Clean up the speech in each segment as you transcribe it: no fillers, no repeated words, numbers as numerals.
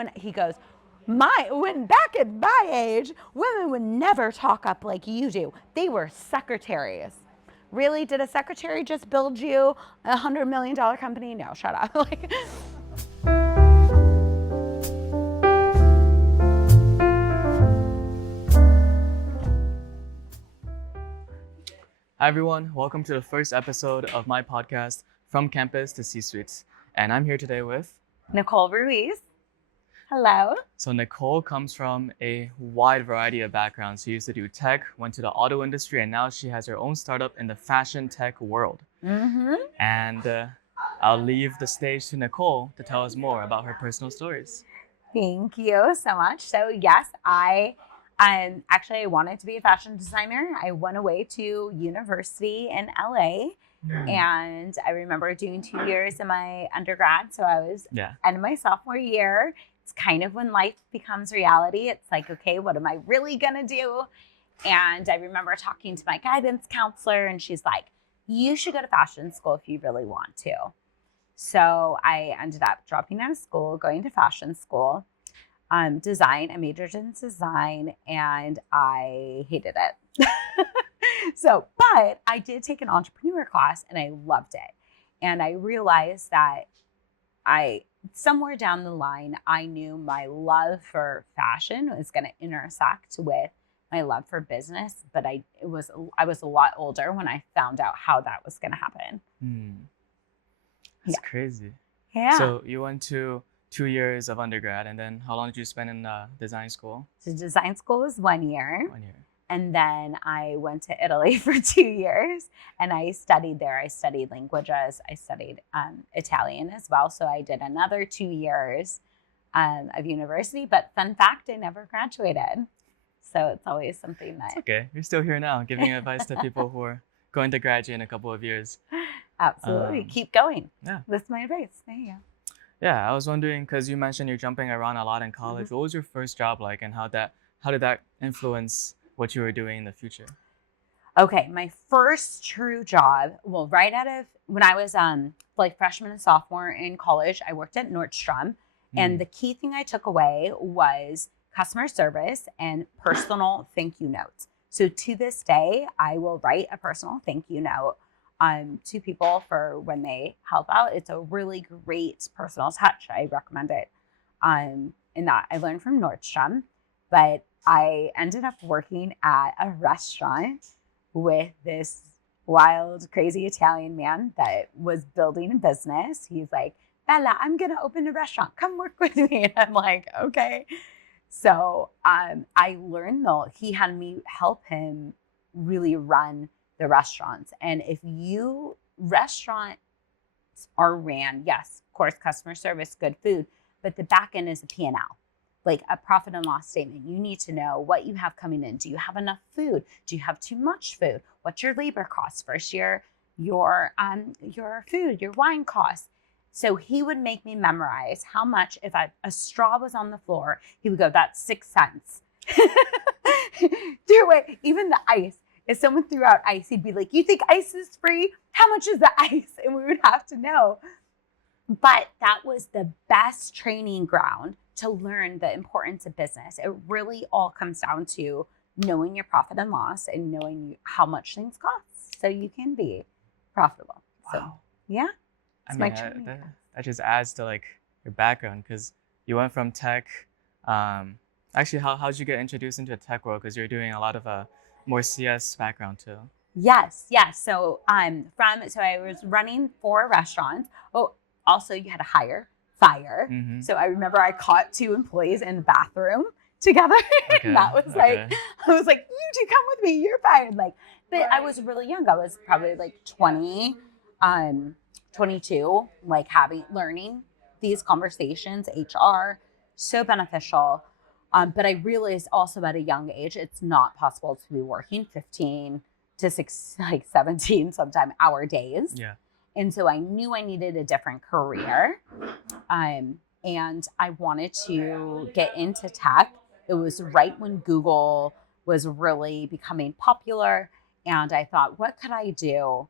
When he goes, when back at my age, women would never talk up like you do. They were secretaries. Really? Did a secretary just build you $100 million company? No, shut up. Hi everyone, welcome to the first episode of my podcast, From Campus to C-Suites. And I'm here today with Nicole Ruiz. Hello. So Nicole comes from a wide variety of backgrounds. She used to do tech, went to the auto industry, and now she has her own startup in the fashion tech world. And I'll leave the stage to Nicole to tell us more about her personal stories. Thank you so much. So yes, I wanted to be a fashion designer. I went away to university in LA, and I remember doing 2 years in my undergrad. So I was end of my sophomore year. It's kind of when life becomes reality. It's like, okay, what am I really gonna do? And I remember talking to my guidance counselor, and she's like, you should go to fashion school if you really want to. So I ended up dropping out of school, going to fashion school. Design. I majored in design, and I hated it. But I did take an entrepreneur class, and I loved it. And I realized that somewhere down the line, I knew my love for fashion was going to intersect with my love for business. But I was a lot older when I found out how that was going to happen. That's crazy. Yeah. So you went to 2 years of undergrad, and then how long did you spend in design school? So design school was 1 year. 1 year. And then I went to Italy for 2 years, and I studied there. I studied languages. I studied Italian as well. So I did another 2 years of university. But fun fact, I never graduated. So it's always something that... It's okay. You're still here now, giving advice to people who are going to graduate in a couple of years. Absolutely. Keep going. Yeah. That's my advice. There you go. Yeah, I was wondering, because you mentioned you're jumping around a lot in college. What was your first job like, and how did that influence what you were doing in the future? Okay, my first true job, well, right out of when I was freshman and sophomore in college, I worked at Nordstrom. And the key thing I took away was customer service and personal thank you notes. So to this day, I will write a personal thank you note to people for when they help out. It's a really great personal touch. I recommend it. And that I learned from Nordstrom, but I ended up working at a restaurant with this wild, crazy Italian man that was building a business. He's like, Bella, I'm going to open a restaurant. Come work with me. And I'm like, okay. So I learned he had me help him really run the restaurants. And if restaurants are ran, yes, of course, customer service, good food, but the back end is a P&L, like a profit and loss statement. You need to know what you have coming in. Do you have enough food? Do you have too much food? What's your labor costs versus your food, your wine costs? So he would make me memorize how much, if a straw was on the floor, he would go, that's 6 cents. Even the ice. If someone threw out ice, he'd be like, you think ice is free? How much is the ice? And we would have to know. But that was the best training ground to learn the importance of business. It really all comes down to knowing your profit and loss and knowing how much things cost so you can be profitable. Wow. So, yeah. That just adds to like your background, because you went from tech. Actually, how did you get introduced into the tech world? Because you're doing a lot of more CS background too. Yes. So I was running 4 restaurants. Oh, also you had to hire, fire. So I remember I caught 2 employees in the bathroom together. Okay. And that was I was like, you 2 come with me, you're fired. But I was really young. I was probably like 20, 22, like learning these conversations, HR, so beneficial. But I realized also at a young age, it's not possible to be working 15 to 17 sometime hour days. Yeah. And so I knew I needed a different career. And I wanted to get into tech. It was right when Google was really becoming popular. And I thought, what could I do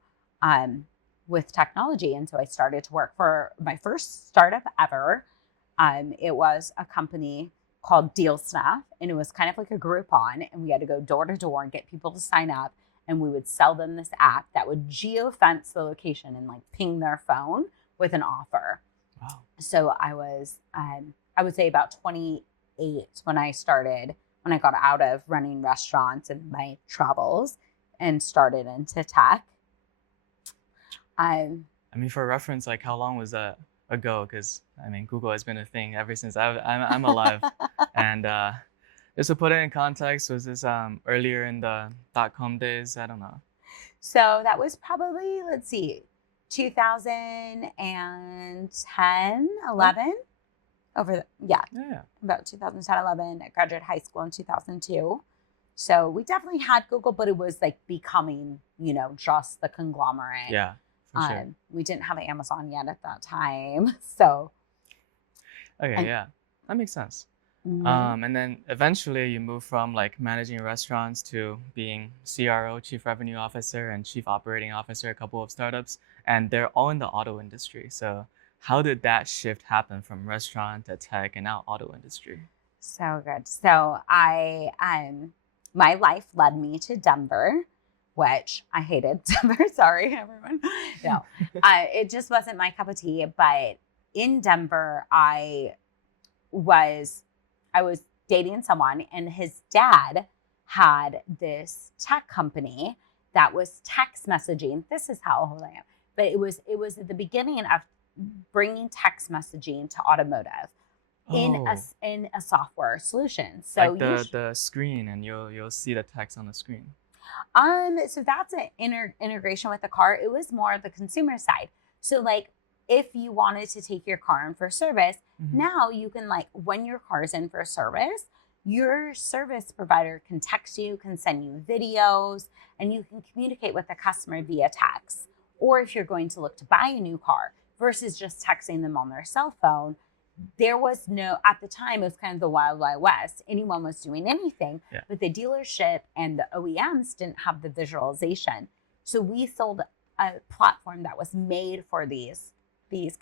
with technology? And so I started to work for my first startup ever It was a company called Deal Snuff, and it was kind of like a Groupon, and we had to go door to door and get people to sign up, and we would sell them this app that would geofence the location and like ping their phone with an offer. Wow. So I was, I would say about 28 when I got out of running restaurants and my travels and started into tech. I mean, for reference, like how long was that ago? Because I mean, Google has been a thing ever since I'm alive. And just to put it in context, was this earlier in the .com days? I don't know. So that was probably, let's see, 2010, 11. About 2010, 11. I graduated high school in 2002. So we definitely had Google, but it was like becoming, just the conglomerate. Yeah, for sure. We didn't have Amazon yet at that time. So. Okay, yeah, that makes sense. Mm-hmm. And then eventually you move from like managing restaurants to being CRO, Chief Revenue Officer, and Chief Operating Officer, a couple of startups, and they're all in the auto industry. So how did that shift happen from restaurant to tech and now auto industry? So good. So my life led me to Denver, which I hated. Denver, sorry everyone. No, it just wasn't my cup of tea. But in Denver, I was dating someone, and his dad had this tech company that was text messaging. This is how old I am. But it was at the beginning of bringing text messaging to automotive in a software solution. So like the screen, and you'll see the text on the screen. So that's an integration with the car. It was more the consumer side. So like if you wanted to take your car in for service, now you can, like, when your car is in for service, your service provider can text you, can send you videos, and you can communicate with the customer via text. Or if you're going to look to buy a new car versus just texting them on their cell phone, there was no, at the time, it was kind of the wild, wild west. Anyone was doing anything, but the dealership and the OEMs didn't have the visualization. So we sold a platform that was made for these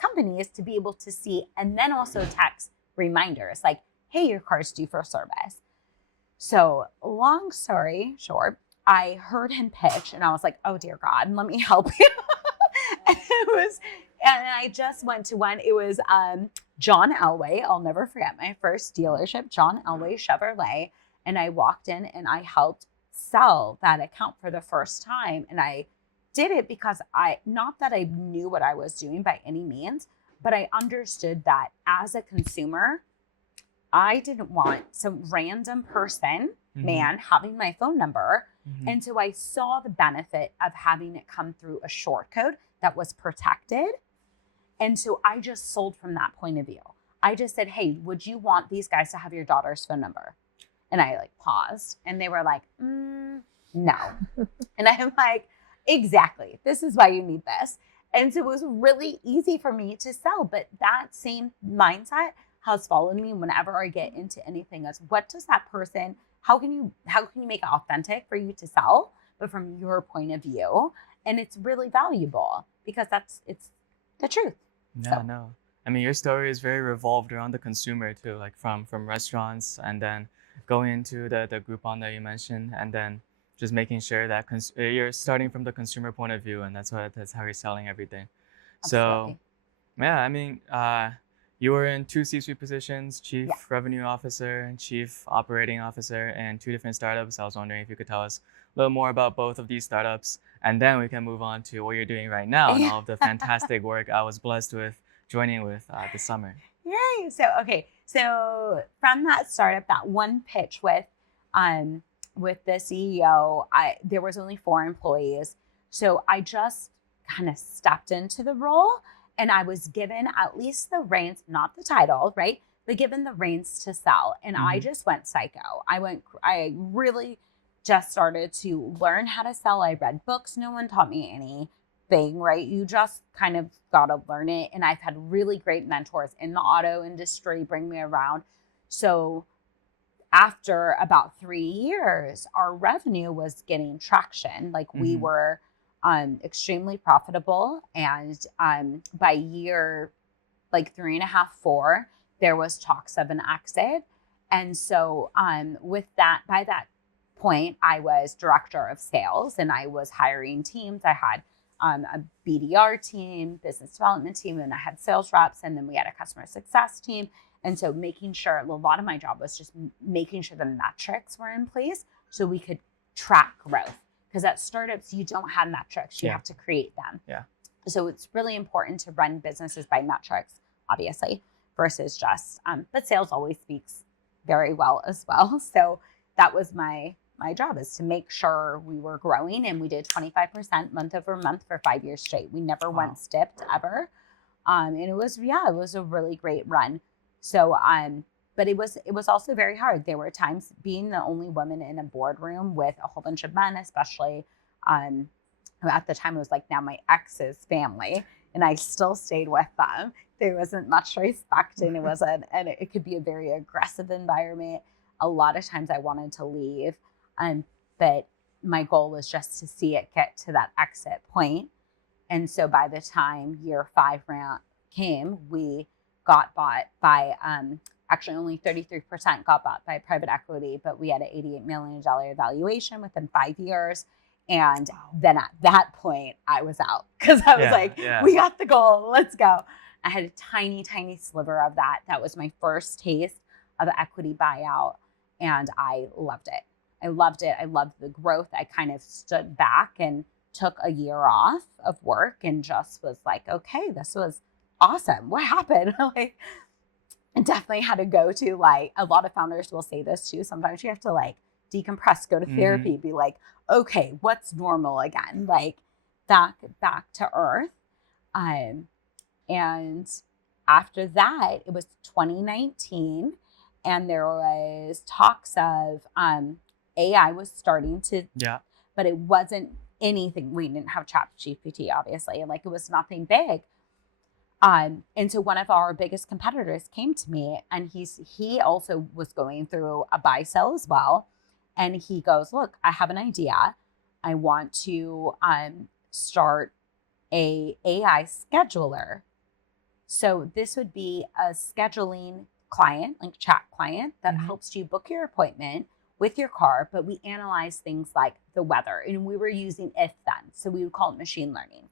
companies to be able to see, and then also text reminders like, hey, your car's due for service. So long story short, I heard him pitch and I was like, oh dear God, let me help you. and I just went to one. It was John Elway. I'll never forget my first dealership, John Elway Chevrolet. And I walked in and I helped sell that account for the first time. And I did it because not that I knew what I was doing by any means, but I understood that as a consumer, I didn't want some random person, man, having my phone number. And so I saw the benefit of having it come through a short code that was protected. And so I just sold from that point of view. I just said, hey, would you want these guys to have your daughter's phone number? And I like paused and they were like, no. And I'm like, exactly. This is why you need this. And so it was really easy for me to sell. But that same mindset has followed me whenever I get into anything. That's what does that person, how can you make it authentic for you to sell, but from your point of view? And it's really valuable because it's the truth. Yeah, no. I mean, your story is very revolved around the consumer too, like from restaurants and then going into the Groupon that you mentioned, and then just making sure that you're starting from the consumer point of view, and that's how you're selling everything. Absolutely. So, yeah, I mean, you were in 2 C-suite positions, Chief Revenue Officer and Chief Operating Officer, in 2 different startups. I was wondering if you could tell us a little more about both of these startups, and then we can move on to what you're doing right now and all of the fantastic work I was blessed with joining with this summer. Yay! So from that startup, that one pitch with the CEO, there was only 4 employees. So I just kind of stepped into the role, and I was given at least the reins, not the title, right? But given the reins to sell. And I just went psycho. I really just started to learn how to sell. I read books. No one taught me anything, right? You just kind of got to learn it. And I've had really great mentors in the auto industry bring me around. So after about 3 years, our revenue was getting traction. Like we were extremely profitable. And by year like 3.5, 4, there was talks of an exit. And so with that, by that point, I was director of sales and I was hiring teams. I had a BDR team, business development team, and I had sales reps, and then we had a customer success team. And so making sure, a lot of my job was just making sure the metrics were in place so we could track growth. Because at startups, you don't have metrics. You have to create them. Yeah. So it's really important to run businesses by metrics, obviously, versus just, but sales always speaks very well as well. So that was my job, is to make sure we were growing, and we did 25% month over month for 5 years straight. We never once dipped ever. And it was a really great run. So, but it was also very hard. There were times being the only woman in a boardroom with a whole bunch of men, especially, at the time it was like now my ex's family, and I still stayed with them. There wasn't much respect, and it could be a very aggressive environment. A lot of times I wanted to leave, but my goal was just to see it get to that exit point. And so by the time year 5 came, we got bought by, actually only 33% got bought by private equity, but we had an $88 million valuation within 5 years. And then at that point I was out, because I was we got the goal, let's go. I had a tiny, tiny sliver of that. That was my first taste of equity buyout. And I loved it. I loved the growth. I kind of stood back and took a year off of work and just was like, okay, this was awesome. What happened? I definitely had to go to, like, a lot of founders will say this too. Sometimes you have to like decompress, go to therapy, be like, okay, what's normal again? Like back to earth. And after that, it was 2019, and there was talks of AI was starting to, but it wasn't anything. We didn't have ChatGPT, obviously, and like it was nothing big. And so one of our biggest competitors came to me, and he also was going through a buy sell as well. And he goes, look, I have an idea. I want to start a AI scheduler. So this would be a scheduling client, like chat client, that helps you book your appointment with your car, but we analyze things like the weather. And we were using if then. So we would call it machine learning.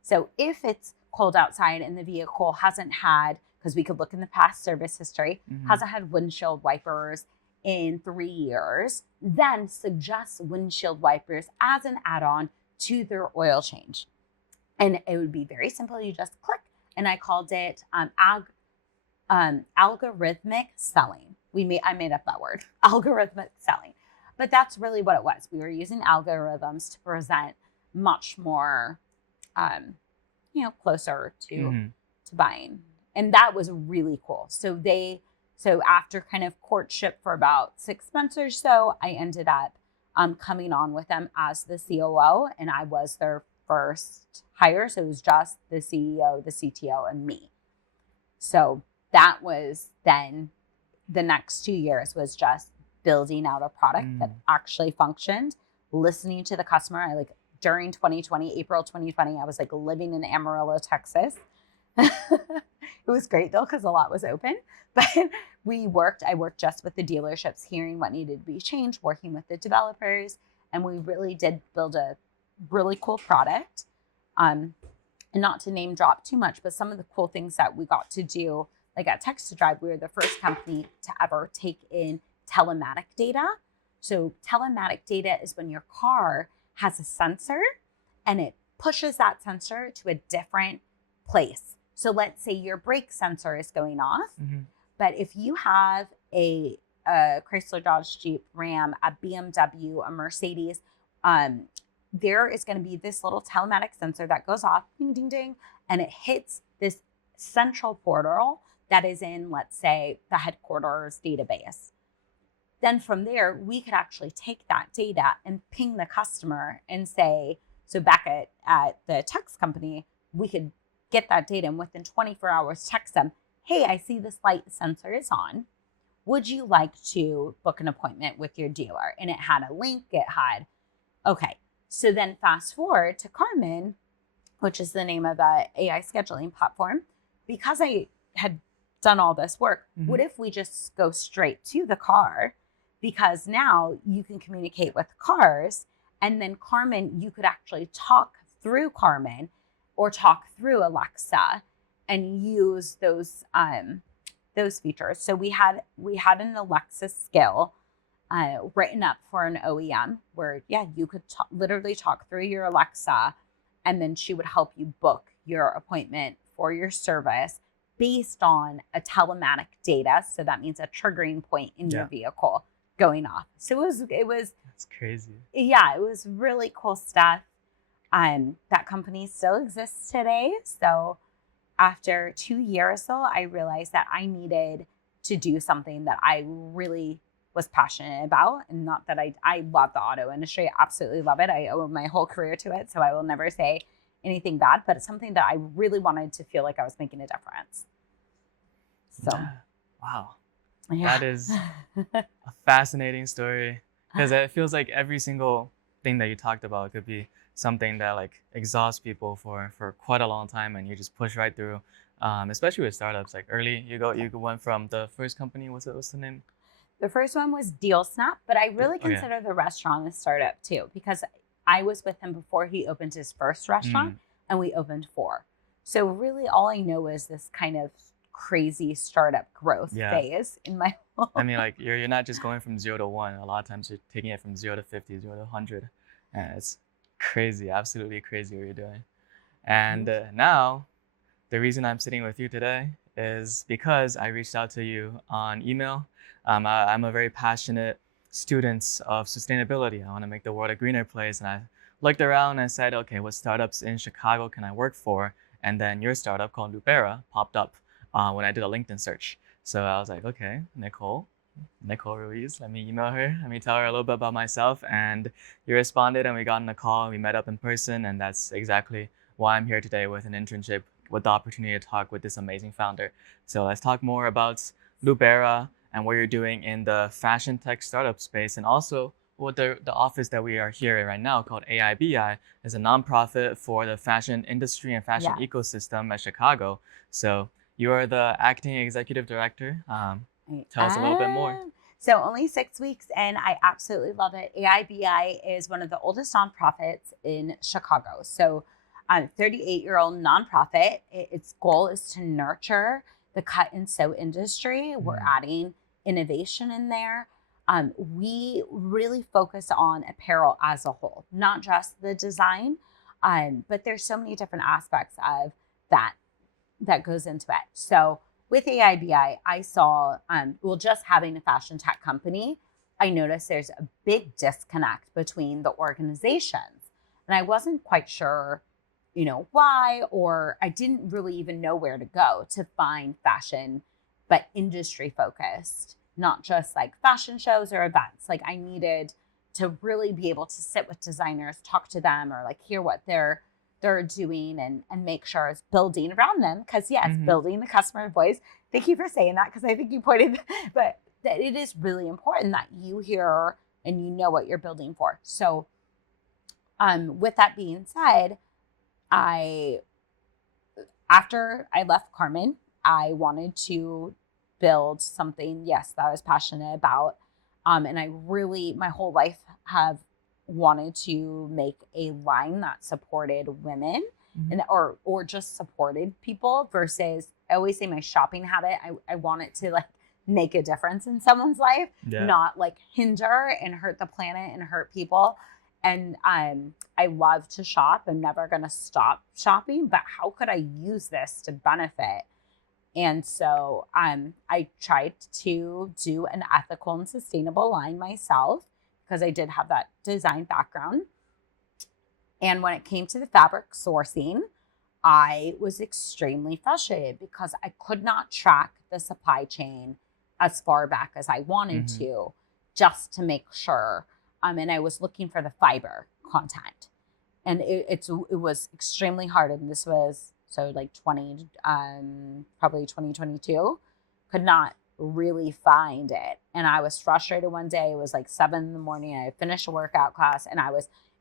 So if it's cold outside and the vehicle hasn't had, because we could look in the past service history, hasn't had windshield wipers in 3 years, then suggest windshield wipers as an add-on to their oil change. And it would be very simple. You just click. And I called it algorithmic selling. I made up that word, algorithmic selling. But that's really what it was. We were using algorithms to present much more, closer to buying. And that was really cool. So after kind of courtship for about 6 months or so, I ended up coming on with them as the COO, and I was their first hire. So it was just the CEO, the CTO, and me. So that was then the next 2 years was just building out a product that actually functioned, listening to the customer. During 2020, April 2020, I was like living in Amarillo, Texas. It was great though, because a lot was open, but I worked just with the dealerships, hearing what needed to be changed, working with the developers. And we really did build a really cool product. And not to name drop too much, but some of the cool things that we got to do, like at Text to Drive, we were the first company to ever take in telematic data. So telematic data is when your car has a sensor and it pushes that sensor to a different place. So let's say your brake sensor is going off, but if you have a Chrysler, Dodge, Jeep, Ram, a BMW, a Mercedes, there is going to be this little telematic sensor that goes off, ding, ding, ding, and it hits this central portal that is in, let's say, the headquarters database. Then from there, we could actually take that data and ping the customer and say, so back at the text company, we could get that data and within 24 hours text them, hey, I see this light sensor is on. Would you like to book an appointment with your dealer? And it had a link, okay. So then fast forward to Carmen, which is the name of the AI scheduling platform. Because I had done all this work. Mhm. What if we just go straight to the car? Because now you can communicate with cars, and then Carmen, you could actually talk through Carmen or talk through Alexa and use those features. So we had an Alexa skill written up for an OEM where, you could literally talk through your Alexa, and then she would help you book your appointment for your service based on a telematic data. So that means a triggering point in your vehicle going off. So it was That's crazy. Yeah, it was really cool stuff. That company still exists today. So after 2 years though, I realized that I needed to do something that I really was passionate about. And not that I love the auto industry. I absolutely love it. I owe my whole career to it. So I will never say anything bad, but it's something that I really wanted to feel like I was making a difference. So, wow. Yeah. That is a fascinating story, because it feels like every single thing that you talked about could be something that like exhausts people for quite a long time, and you just push right through. Especially with startups, like early, you went from the first company. What's the name? The first one was Deal Snap, but I really consider the restaurant a startup too, because I was with him before he opened his first restaurant, and we opened 4. So really all I know is this kind of crazy startup growth phase in my life. I mean, like you're not just going from 0 to 1. A lot of times you're taking it from 0 to 50, 0 to 100. And it's crazy, absolutely crazy what you're doing. And now the reason I'm sitting with you today is because I reached out to you on email. I'm a very passionate student of sustainability. I want to make the world a greener place. And I looked around and said, okay, what startups in Chicago can I work for? And then your startup called Lubera popped up when I did a LinkedIn search. So I was like, okay, Nicole Ruiz, let me email her. Let me tell her a little bit about myself. And you responded, and we got on a call. We met up in person. And that's exactly why I'm here today with an internship, with the opportunity to talk with this amazing founder. So let's talk more about Lubera and what you're doing in the fashion tech startup space, and also what the office that we are here in right now called AIBI is a nonprofit for the fashion industry and fashion ecosystem at Chicago. So you are the acting executive director. Tell us a little bit more. So only 6 weeks, and I absolutely love it. AIBI is one of the oldest nonprofits in Chicago. So a 38-year-old nonprofit. Its goal is to nurture the cut and sew industry. We're adding innovation in there. We really focus on apparel as a whole, not just the design, but there's so many different aspects of that goes into it. So with AIBI, I saw, just having a fashion tech company, I noticed there's a big disconnect between the organizations. And I wasn't quite sure, why, or I didn't really even know where to go to find fashion, but industry focused, not just like fashion shows or events. Like I needed to really be able to sit with designers, talk to them, or like hear what they're doing and make sure it's building around them. Because building the customer voice. Thank you for saying that, because I think you pointed, but that it is really important that you hear and you know what you're building for. So with that being said, after I left Carmen, I wanted to build something, that I was passionate about. And I really, my whole life have wanted to make a line that supported women and or just supported people versus, I always say my shopping habit, I want it to like make a difference in someone's life, not like hinder and hurt the planet and hurt people. And I love to shop. I'm never going to stop shopping, but how could I use this to benefit? And so I tried to do an ethical and sustainable line myself, because I did have that design background. And when it came to the fabric sourcing, I was extremely frustrated because I could not track the supply chain as far back as I wanted to, just to make sure. And I was looking for the fiber content. And it was extremely hard. And this was like probably 2022, could not really find it. And I was frustrated one day. It was like 7 a.m. I finished a workout class, and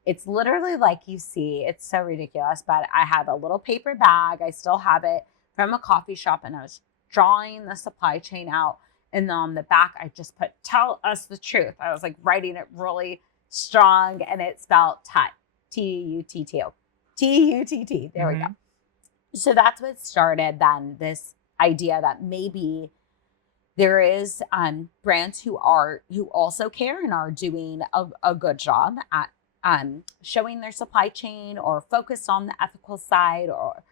it's literally like you see, it's so ridiculous, but I have a little paper bag. I still have it from a coffee shop, and I was drawing the supply chain out. And then on the back, I just put, tell us the truth. I was like writing it really strong, and it spelled Tutt, Tutt, Tutt. There we go. So that's what started then this idea that maybe there is brands who also care and are doing a good job at showing their supply chain or focused on the ethical side or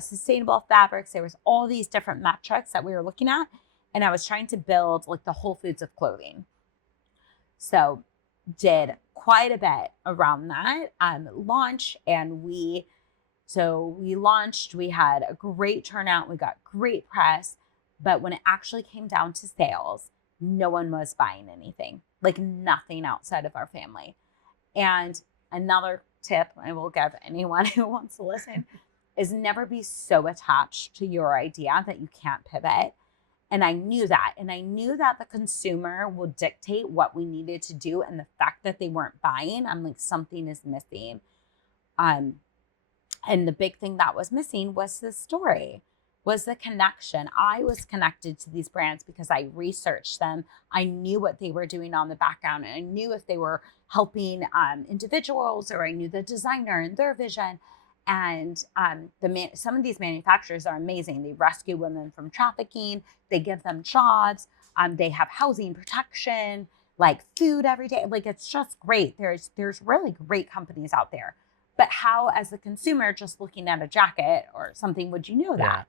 sustainable fabrics. There was all these different metrics that we were looking at, and I was trying to build like the Whole Foods of clothing. So did quite a bit around that launch, and we launched. We had a great turnout. We got great press, but when it actually came down to sales, no one was buying anything, like nothing outside of our family. And another tip I will give anyone who wants to listen is never be so attached to your idea that you can't pivot. And I knew that. And I knew that the consumer will dictate what we needed to do. And the fact that they weren't buying, I'm like, something is missing. And the big thing that was missing was the story, was the connection. I was connected to these brands because I researched them. I knew what they were doing on the background, and I knew if they were helping individuals, or I knew the designer and their vision. And some of these manufacturers are amazing. They rescue women from trafficking. They give them jobs. They have housing protection, like food every day. Like, it's just great. There's really great companies out there. But how, as a consumer, just looking at a jacket or something, would you know that?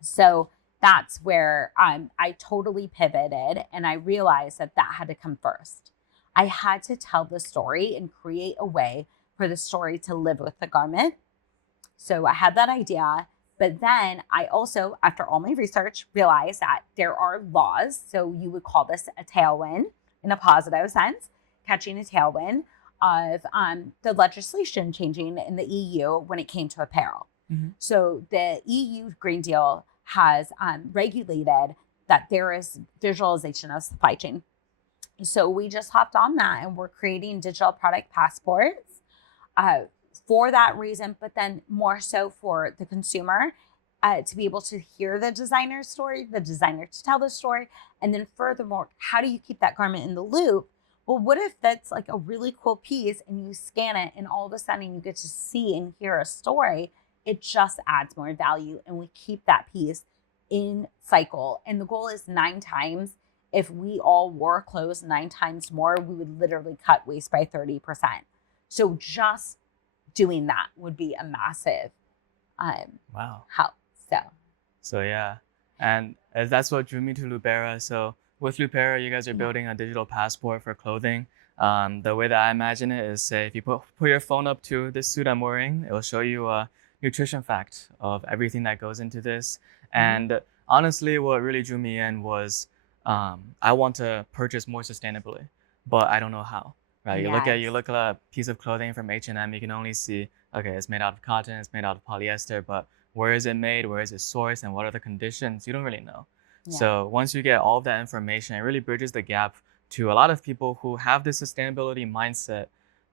So that's where I totally pivoted, and I realized that had to come first. I had to tell the story and create a way for the story to live with the garment. So I had that idea, but then I also, after all my research, realized that there are laws. So you would call this a tailwind in a positive sense, catching a tailwind of the legislation changing in the EU when it came to apparel. So the EU Green Deal has regulated that there is digitalization of supply chain. So we just hopped on that, and we're creating digital product passports for that reason, but then more so for the consumer to be able to hear the designer's story, the designer to tell the story. And then furthermore, how do you keep that garment in the loop? Well, what if that's like a really cool piece and you scan it and all of a sudden you get to see and hear a story? It just adds more value, and we keep that piece in cycle. And the goal is 9 times. If we all wore clothes 9 times more, we would literally cut waste by 30%. So just doing that would be a massive help. So yeah, and that's what drew me to Lupera. So with Lupera, you guys are building a digital passport for clothing. The way that I imagine it is, say, if you put your phone up to this suit I'm wearing, it will show you a nutrition fact of everything that goes into this. And honestly, what really drew me in was I want to purchase more sustainably, but I don't know how. Right? You look at a piece of clothing from H&M, you can only see, okay, it's made out of cotton, it's made out of polyester, but where is it made? Where is it sourced? And what are the conditions? You don't really know. Yeah. So once you get all of that information, it really bridges the gap to a lot of people who have this sustainability mindset,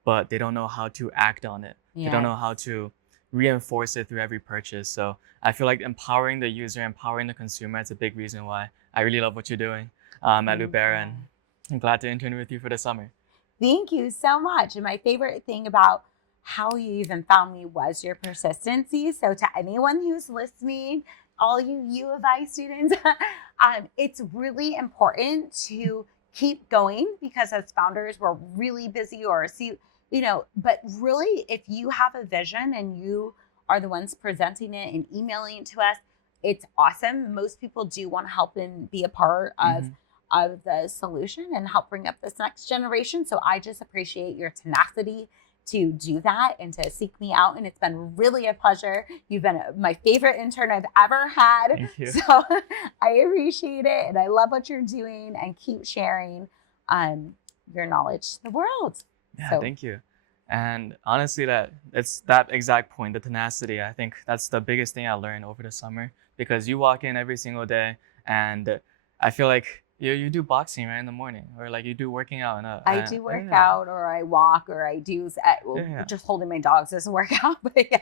but they don't know how to act on it. Yes. They don't know how to reinforce it through every purchase. So I feel like empowering the user, empowering the consumer, it's a big reason why I really love what you're doing at Lupera, and I'm glad to intern with you for the summer. Thank you so much. And my favorite thing about how you even found me was your persistency. So to anyone who's listening, all you U of I students, it's really important to keep going, because as founders, we're really busy, but really, if you have a vision and you are the ones presenting it and emailing it to us, it's awesome. Most people do want to help and be a part of the solution and help bring up this next generation. So I just appreciate your tenacity to do that and to seek me out. And it's been really a pleasure. You've been my favorite intern I've ever had. Thank you. So I appreciate it. And I love what you're doing, and keep sharing your knowledge to the world. Yeah, thank you. And honestly, it's that exact point, the tenacity. I think that's the biggest thing I learned over the summer, because you walk in every single day, and I feel like you do boxing right in the morning, or like you do working out. I do work out, or I walk, or I do just holding my dogs doesn't work out. But yeah.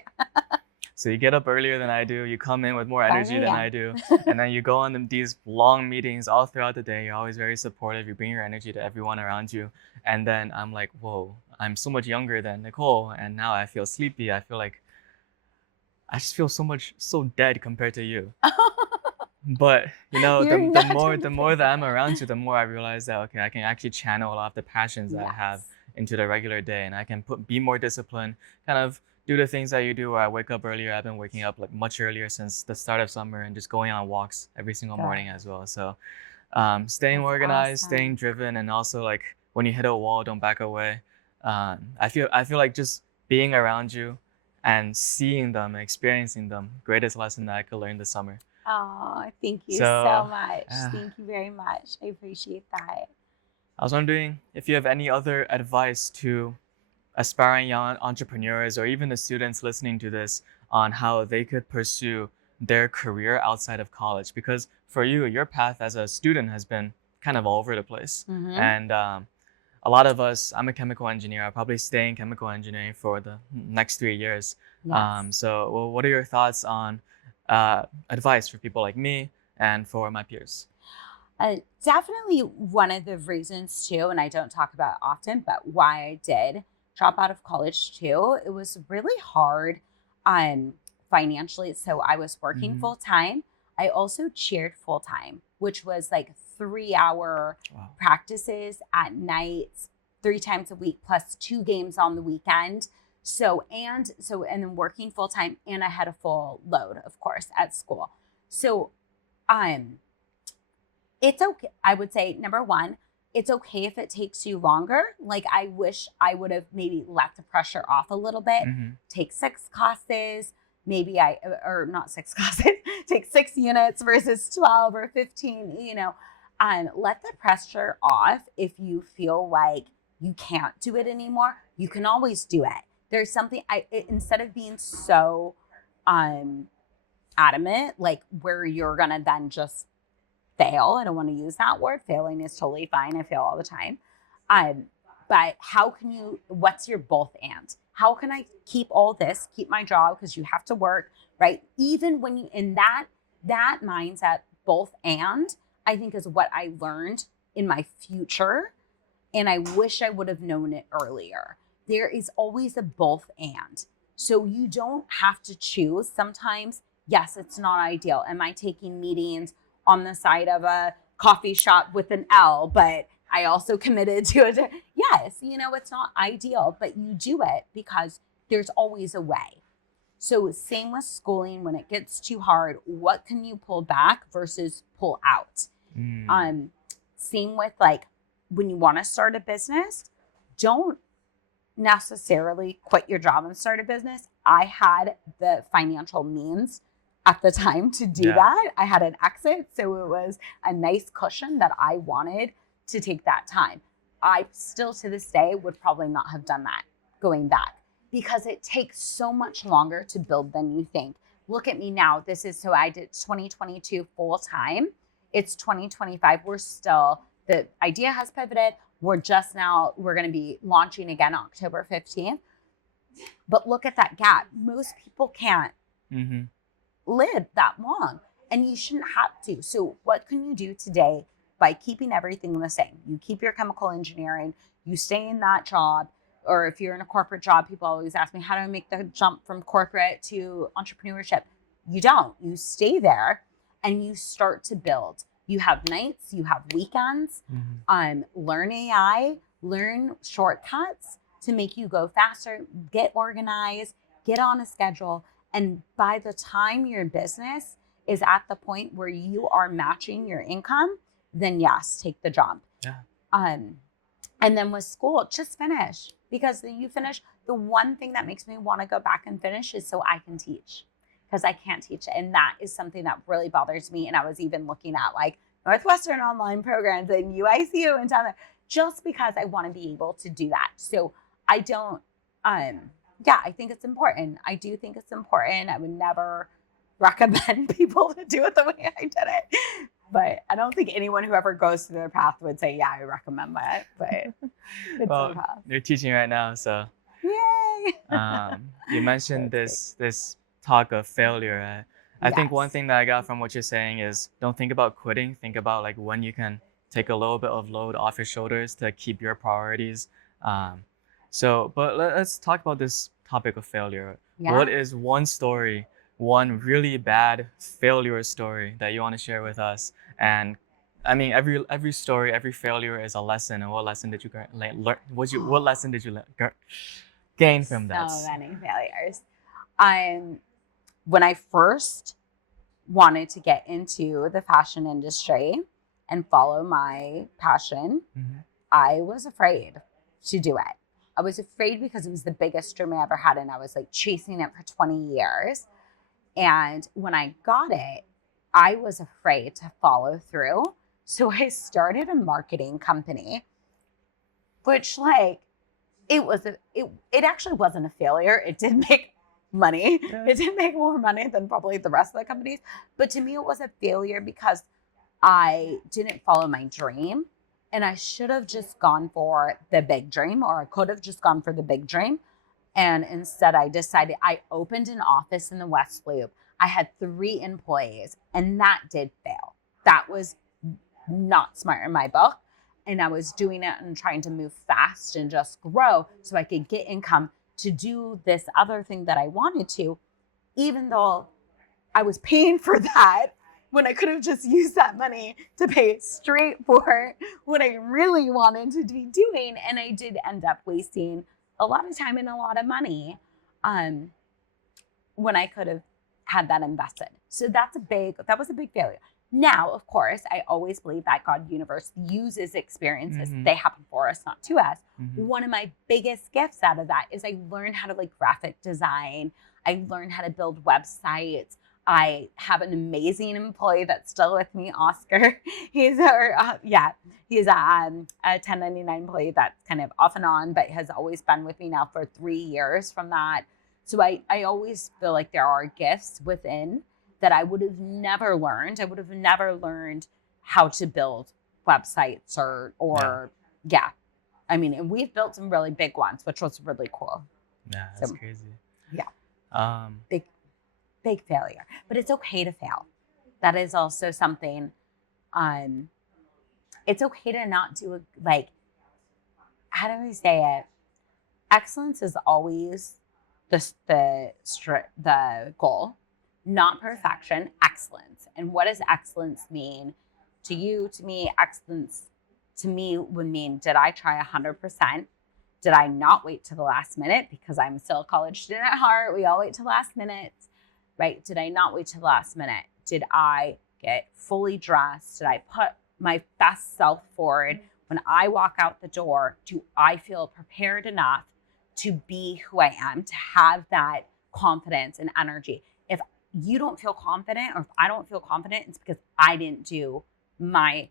So you get up earlier than I do. You come in with more 5 energy than a.m. I do. And then you go on these long meetings all throughout the day. You're always very supportive. You bring your energy to everyone around you. And then I'm like, whoa, I'm so much younger than Nicole. And now I feel sleepy. I feel like I just feel so dead compared to you. But you know, You're the not more doing the the more same. that I'm around you, the more I realize that okay, I can actually channel a lot of the passions that I have Yes. into the regular day, and I can be more disciplined, kind of do the things that you do where I wake up earlier. I've been waking up like much earlier since the start of summer and just going on walks every single morning Good. as well. So staying That's organized, staying awesome. driven, and also like when you hit a wall, don't back away. I feel like just being around you and seeing them and experiencing them, greatest lesson that I could learn this summer. Oh, thank you So, so much. uh, Thank you very much. I appreciate that. I was wondering if you have any other advice to aspiring young entrepreneurs or even the students listening to this on how they could pursue their career outside of college. Because for you, your path as a student has been kind of all over the place. Mm-hmm. And a lot of us, I'm a chemical engineer. I'll probably stay in chemical engineering for the next 3 years. Yes. So, well, what are your thoughts on advice for people like me and for my peers? Definitely one of the reasons too, and I don't talk about it often, but why I did drop out of college too. It was really hard financially. So I was working Mm-hmm. full time. I also cheered full time, which was like 3 hour Wow. practices at night, 3 times a week, plus 2 games on the weekend. And then working full time, and I had a full load, of course, at school. So um it's okay. I would say number one, it's okay if it takes you longer. Like I wish I would have maybe let the pressure off a little bit. Mm-hmm. Take 6 classes, or not 6 classes, take 6 units versus 12 or 15, let the pressure off. If you feel like you can't do it anymore, you can always do it. There's something instead of being so adamant, like where you're going to then just fail. I don't want to use that word. Failing is totally fine. I fail all the time. But what's your both and? How can I keep all this, keep my job, because you have to work, right? Even when you, in that mindset, both and, I think is what I learned in my future. And I wish I would have known it earlier. There is always a both and. So you don't have to choose. Sometimes, yes, it's not ideal. Am I taking meetings on the side of a coffee shop with an L, but I also committed to it? Yes, it's not ideal, but you do it because there's always a way. So same with schooling. When it gets too hard, what can you pull back versus pull out? Mm. Same with like when you want to start a business, don't necessarily quit your job and start a business. I had the financial means at the time to do that. I had an exit, so it was a nice cushion that I wanted to take that time. I still to this day would probably not have done that going back because it takes so much longer to build than you think. Look at me now. So I did 2022 full time. It's 2025. The idea has pivoted. We're going to be launching again October 15th. But look at that gap. Most people can't live that long, and you shouldn't have to. So what can you do today by keeping everything the same? You keep your chemical engineering, you stay in that job, or if you're in a corporate job, people always ask me, how do I make the jump from corporate to entrepreneurship? You don't. You stay there and you start to build. You have nights, you have weekends, learn AI, learn shortcuts to make you go faster, get organized, get on a schedule. And by the time your business is at the point where you are matching your income, then yes, take the jump. Yeah. And then with school, just finish, because you finish. The one thing that makes me want to go back and finish is so I can teach, because I can't teach it. And that is something that really bothers me. And I was even looking at like Northwestern online programs and UICU and down there, just because I want to be able to do that. So I don't, I think it's important. I do think it's important. I would never recommend people to do it the way I did it. But I don't think anyone who ever goes through their path would say, yeah, I recommend that. But it's Well, a path. you're teaching right now, so Yay! you mentioned That's this talk of failure, I think one Yes. thing that I got from what you're saying is don't think about quitting. Think about like when you can take a little bit of load off your shoulders to keep your priorities. Um, but let's talk about this topic of failure. What Yeah. is one story, one really bad failure story that you want to share with us? And I mean, every story, every failure is a lesson. And what lesson did you learn? What lesson did you gain from that? So many failures. Um, when I first wanted to get into the fashion industry and follow my passion, Mhm. I was afraid to do it. I was afraid because it was the biggest dream I ever had, and I was like chasing it for 20 years. And when I got it, I was afraid to follow through. So I started a marketing company, which like it actually wasn't a failure. It did make money. Yeah. It did make more money than probably the rest of the companies. But to me, it was a failure because I didn't follow my dream. And I should have just gone for the big dream, or I could have just gone for the big dream. And instead, I decided I opened an office in the West Loop. I had 3 employees, and that did fail. That was not smart in my book. And I was doing it and trying to move fast and just grow so I could get income to do this other thing that I wanted to, even though I was paying for that when I could have just used that money to pay straight for what I really wanted to be doing. And I did end up wasting a lot of time and a lot of money when I could have had that invested. So that was a big failure. Now, of course, I always believe that God universe uses experiences. Mhm. They happen for us, not to us. Mhm. One of my biggest gifts out of that is I learned how to like graphic design. I learned how to build websites. I have an amazing employee that's still with me, Oscar. He's he's a 1099 employee that's kind of off and on, but has always been with me now for 3 years from that. So I always feel like there are gifts within that I would have never learned. I would have never learned how to build websites or yeah. I mean, and we've built some really big ones, which was really cool. Yeah, that's So, crazy. yeah. Big failure, but it's okay to fail. That is also something. It's okay to not do like. How do we say it? Excellence is always the goal, not perfection. Excellence. And what does excellence mean to you? To me, excellence to me would mean: did I try 100%? Did I not wait to the last minute? Because I'm still a college student at heart. We all wait to the last minute. Right? Did I not wait to the last minute? Did I get fully dressed? Did I put my best self forward? When I walk out the door, do I feel prepared enough to be who I am, to have that confidence and energy? If you don't feel confident, or if I don't feel confident, it's because I didn't do my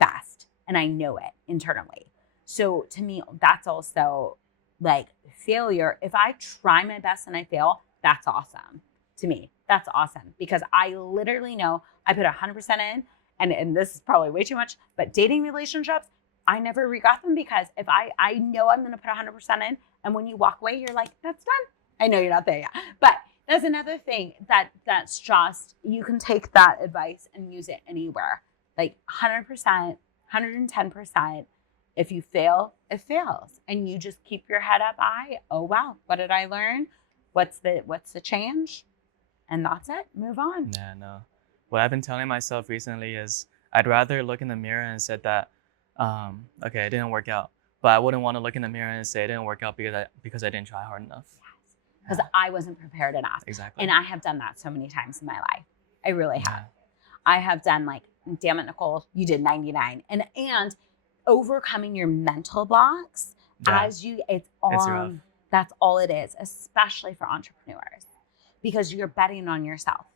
best, and I know it internally. So to me, that's also like failure. If I try my best and I fail, that's awesome. To me, that's awesome, because I literally know I put 100% in, and this is probably way too much, but dating relationships, I never regret them, because if I know I'm going to put 100% in, and when you walk away, you're like, that's done. I know you're not there yet, but that's another thing that's just, you can take that advice and use it anywhere. Like 100%, 110%. If you fail, it fails, and you just keep your head up high. Oh wow, what did I learn? What's the change? And that's it. Move on. Yeah, no. What I've been telling myself recently is I'd rather look in the mirror and said that, okay, it didn't work out. But I wouldn't want to look in the mirror and say it didn't work out because I didn't try hard enough. Because I wasn't prepared enough. Exactly. And I have done that so many times in my life. I really have. Yeah. I have done like, damn it, Nicole, you did 99. And overcoming your mental blocks Yeah. it's rough. that's all it is, especially for entrepreneurs, because you're betting on yourself.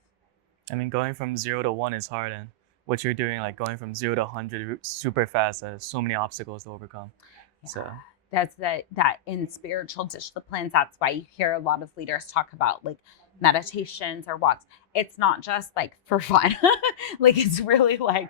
I mean, going from 0 to 1 is hard, and what you're doing, like going from 0 to 100 super fast, there's so many obstacles to overcome. Yeah. So that's that in spiritual disciplines, that's why you hear a lot of leaders talk about like meditations or walks. It's not just like for fun. Like, it's really like,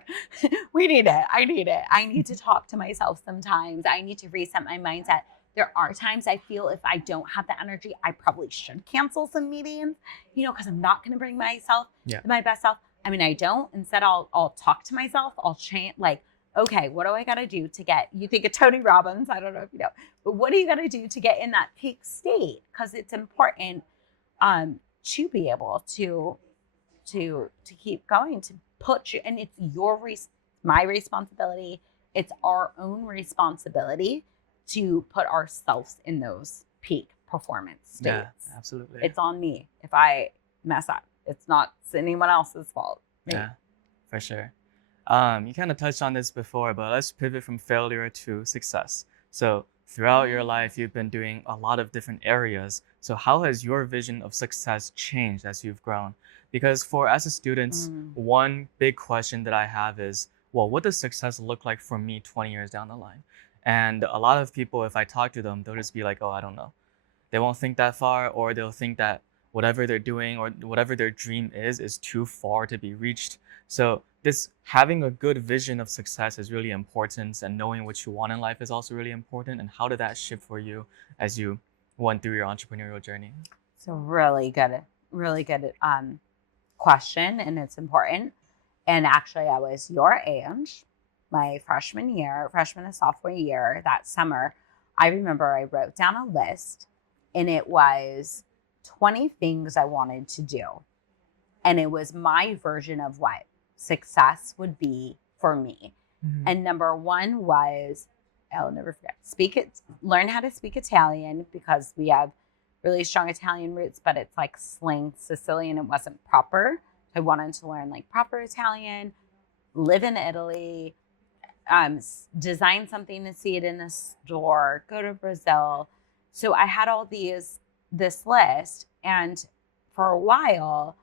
we need it. I need it. I need to talk to myself sometimes. I need to reset my mindset. There are times I feel if I don't have the energy, I probably should cancel some meetings, because I'm not going to bring myself to my best self. I mean, I don't. Instead, I'll talk to myself. I'll chant like, okay, what do I got to do to get, you think of Tony Robbins, I don't know if you know, but what do you got to do to get in that peak state? Because it's important to be able to keep going, to put you, and it's my responsibility. It's our own responsibility to put ourselves in those peak performance states. Yeah, absolutely. It's on me if I mess up. It's not anyone else's fault. Yeah, for sure. You kind of touched on this before, but let's pivot from failure to success. So throughout your life, you've been doing a lot of different areas. So how has your vision of success changed as you've grown? Because as a student, one big question that I have is, well, what does success look like for me 20 years down the line? And a lot of people, if I talk to them, they'll just be like, oh, I don't know. They won't think that far, or they'll think that whatever they're doing or whatever their dream is too far to be reached. So this having a good vision of success is really important, and knowing what you want in life is also really important. And how did that shift for you as you went through your entrepreneurial journey? It's a really good question, and it's important. And actually, I was your age, my freshman and sophomore year, that summer. I remember I wrote down a list, and it was 20 things I wanted to do. And it was my version of what success would be for me. And number one was, I'll never forget, learn how to speak Italian, because we have really strong Italian roots, but it's like slang Sicilian. It wasn't proper. I wanted to learn like proper Italian, live in Italy, design something and see it in a store, go to Brazil. So I had all this list, and for a while,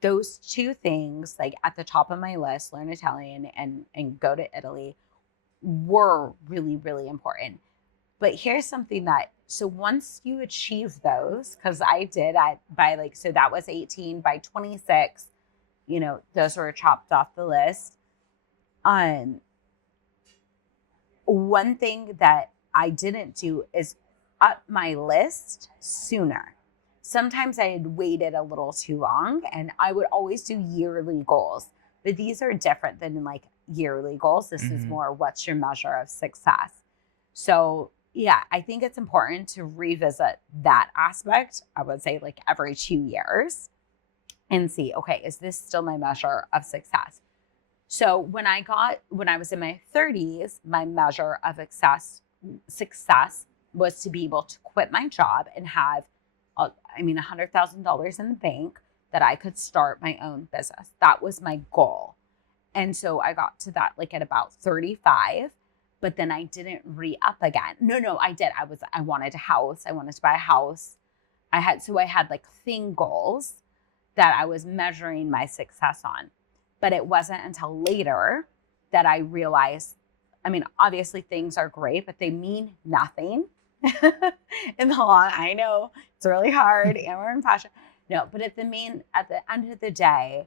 those two things, like at the top of my list, learn Italian and go to Italy, were really, really important. But here's something so once you achieve those, because I did so that was 18, by 26, those were chopped off the list. One thing that I didn't do is up my list sooner. Sometimes I had waited a little too long, and I would always do yearly goals. But these are different than like yearly goals. This is more, what's your measure of success? So yeah, I think it's important to revisit that aspect. I would say like every 2 years, and see, okay, is this still my measure of success? So when I was in my 30s, my measure of success was to be able to quit my job and have, $100,000 in the bank, that I could start my own business. That was my goal. And so I got to that like at about 35, but then I didn't re-up again. No, I did. I wanted a house. I wanted to buy a house. I had like thing goals that I was measuring my success on. But it wasn't until later that I realized, obviously things are great, but they mean nothing in the long. I know it's really hard, and we're in passion. No, but at the end of the day,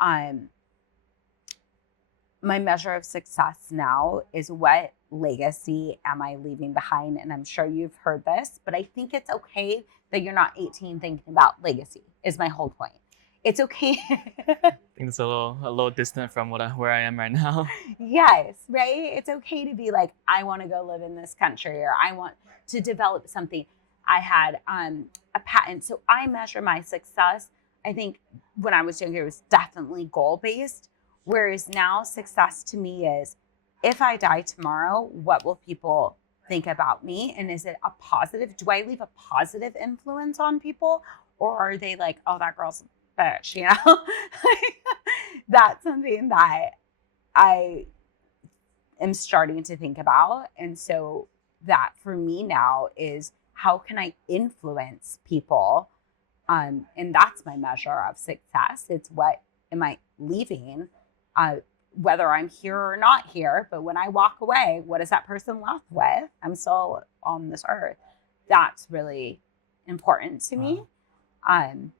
my measure of success now is, what legacy am I leaving behind? And I'm sure you've heard this, but I think it's okay that you're not 18 thinking about legacy, is my whole point. It's okay. I think it's a little distant from where I am right now. Yes, right? It's okay to be like, I want to go live in this country, or I want to develop something. I had a patent. So I measure my success. I think when I was younger, it was definitely goal-based. Whereas now success to me is, if I die tomorrow, what will people think about me? And is it a positive? Do I leave a positive influence on people? Or are they like, oh, that girl's a bitch, That's something that I am starting to think about. And so that for me now is, how can I influence people? And that's my measure of success. It's, what am I leaving? Whether I'm here or not here, but when I walk away, what is that person left with? I'm still on this earth. That's really important to me. And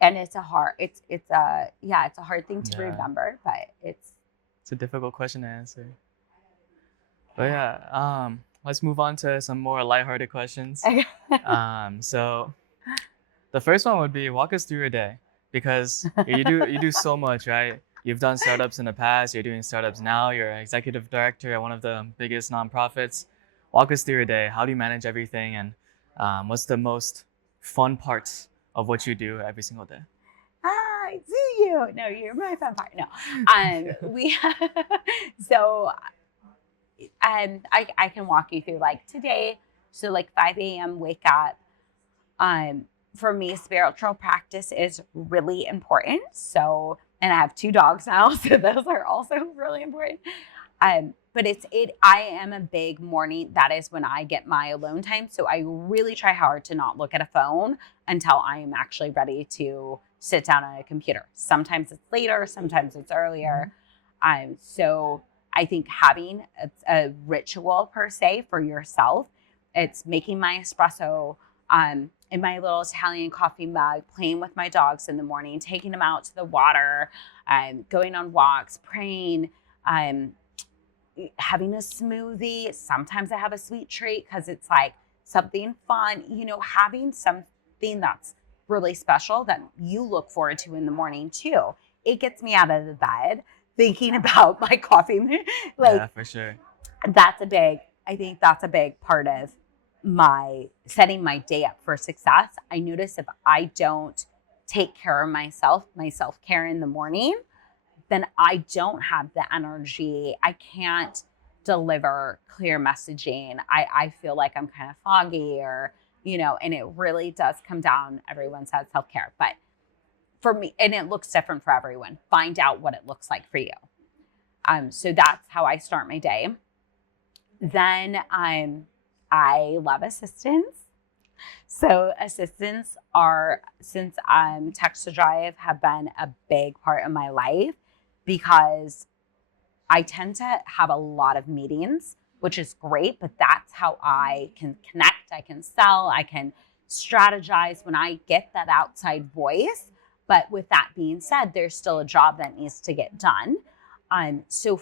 it's a hard thing to remember, but it's a difficult question to answer. But yeah, let's move on to some more lighthearted questions. Okay. So the first one would be walk us through your day because you do so much, right? You've done startups in the past. You're doing startups now. You're an executive director at one of the biggest nonprofits. Walk us through your day. How do you manage everything, and what's the most fun parts of what you do every single day? I see you. No, you're my fun part. No, we so I can walk you through like today. So like 5 a.m. wake up. For me, spiritual practice is really important. So, and I have 2 dogs now, so those are also really important. But I am a big morning. That is when I get my alone time. So I really try hard to not look at a phone until I am actually ready to sit down at a computer. Sometimes it's later, sometimes it's earlier. So I think having a ritual per se for yourself, it's making my espresso, in my little Italian coffee mug, playing with my dogs in the morning, taking them out to the water, going on walks, praying, having a smoothie. Sometimes I have a sweet treat because it's like something fun, having something that's really special that you look forward to in the morning too. It gets me out of the bed thinking about my coffee. Yeah, for sure. I think that's a big part of my setting my day up for success. I notice if I don't take care of myself, my self-care in the morning, then I don't have the energy. I can't deliver clear messaging. I feel like I'm kind of foggy or, and it really does come down. Everyone says self-care, but for me, and it looks different for everyone. Find out what it looks like for you. So that's how I start my day. Then I love assistants. So assistants since Text to Drive have been a big part of my life because I tend to have a lot of meetings, which is great, but that's how I can connect, I can sell, I can strategize when I get that outside voice. But with that being said, there's still a job that needs to get done. So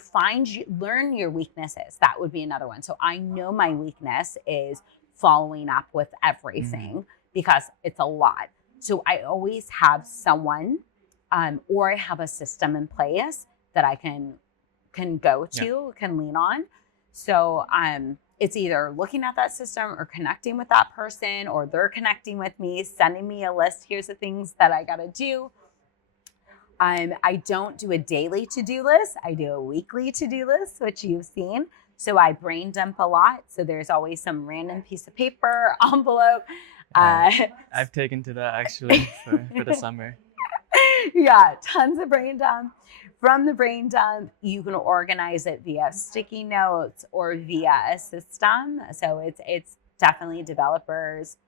learn your weaknesses. That would be another one. So I know my weakness is following up with everything because it's a lot. So I always have someone, or I have a system in place that I can go to, can lean on. So it's either looking at that system or connecting with that person, or they're connecting with me, sending me a list. Here's the things that I got to do. I don't do a daily to-do list. I do a weekly to-do list, which you've seen. So I brain dump a lot. So there's always some random piece of paper, envelope. I've taken to that actually for the summer. Yeah, tons of brain dump. From the brain dump, you can organize it via sticky notes or via a system. So it's definitely developers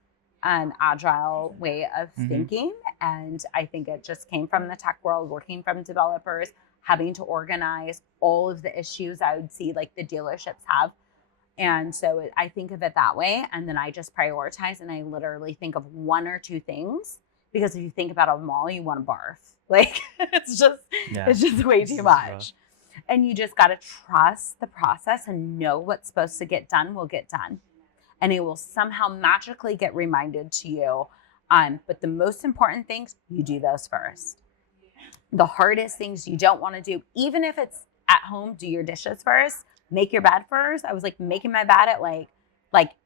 an agile way of thinking. And I think it just came from the tech world, working from developers, having to organize all of the issues I would see like the dealerships have. And so I think of it that way. And then I just prioritize and I literally think of 1 or 2 things, because if you think about them all, you want to barf. Like it's just way too much. And you just got to trust the process and know what's supposed to get done will get done. And it will somehow magically get reminded to you. But the most important things, you do those first. The hardest things you don't want to do, even if it's at home, do your dishes first, make your bed first. I was like making my bed at like